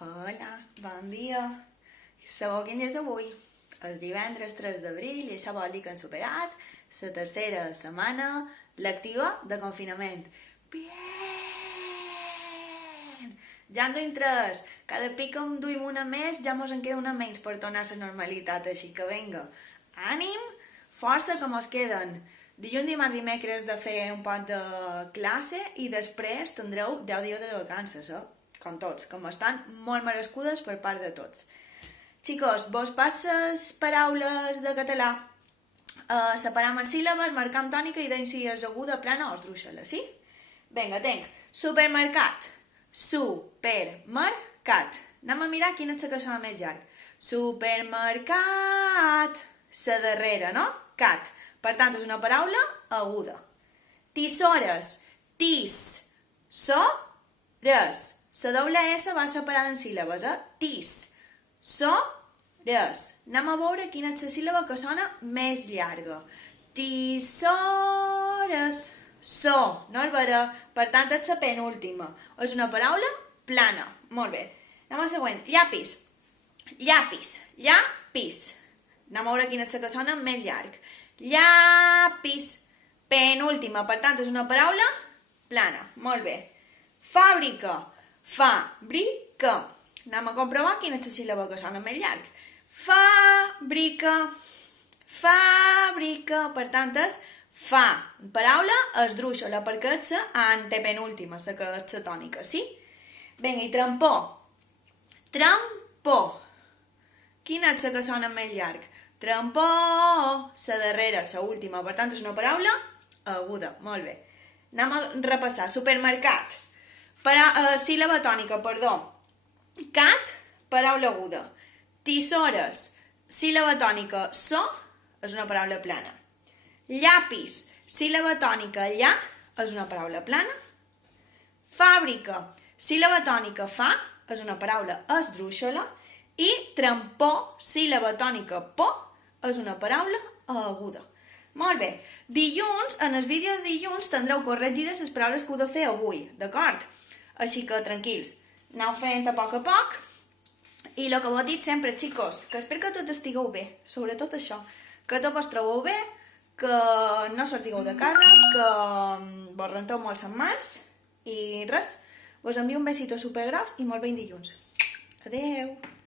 Hola, bon dia. Sabeu quin és avui? El divendres 3 d'abril i això vol dir que hem superat la tercera setmana lectiva de confinament. Bien! Ja en duim 3. Cada pic que en duim una més, ja mos en queda una menys per tornar a la normalitat, així que vinga. Ànim, força que mos queden. Dilluns, dimarts i dimecres de fer un poc de classe i després tindreu 10 dies de vacances, com tots, que m'estan molt merescudes per part de tots. Xicos, vos passes paraules de català. Separam en síl·labes, marcam tònica i deim si és aguda, plana o esdrúixola, sí? Vinga, tenc supermercat. Supermercat. Anem a mirar quina és la que sona més llarg. Supermercat. La darrera, no? Cat. Per tant, és una paraula aguda. Tisores. Tis. So-res. La doble S va separada en síl·labes, Tis. So-res. Anem a veure quina és la síl·laba que sona més llarga. Tisores. So. No el veurà. Per tant, és la penúltima. És una paraula plana. Molt bé. Anem al següent. Llapis. Llapis. Llapis. Anem a veure quina és la que sona més llarg. Llapis. Penúltima. Per tant, és una paraula plana. Molt bé. Fàbrica. Fàbrica. Anem a comprovar quina és la síl·laba que sona més llarg. Fàbrica. Fàbrica. Per tant, és fa. Paraula esdrúixola, perquè és la antepenúltima, la que és la tònica, sí? Vinga, i trampó. Trampó. Quina és la que sona més llarg? Trampó. La darrera, la última. Per tant, és una paraula aguda. Molt bé. Anem a repassar. Supermercat. Síl·laba tònica, perdó. Cat, paraula aguda. Tisores, síl·laba tònica, so, és una paraula plana. Llapis, síl·laba tònica, lla, és una paraula plana. Fàbrica, síl·laba tònica, fa, és una paraula esdrúixola. I trampó, síl·laba tònica, po, és una paraula aguda. Molt bé. Dilluns, en el vídeo de dilluns, tindreu corregides les paraules que heu de fer avui, d'acord? Així que tranquils, aneu fent a poc, i el que ho he dit sempre, xicos, que espero que tots estigueu bé, sobretot això, que tots vos trobeu bé, que no sortigueu de casa, que vos renteu molt les mans, i res, vos envio un besito supergros i molt ben dilluns. Adeu!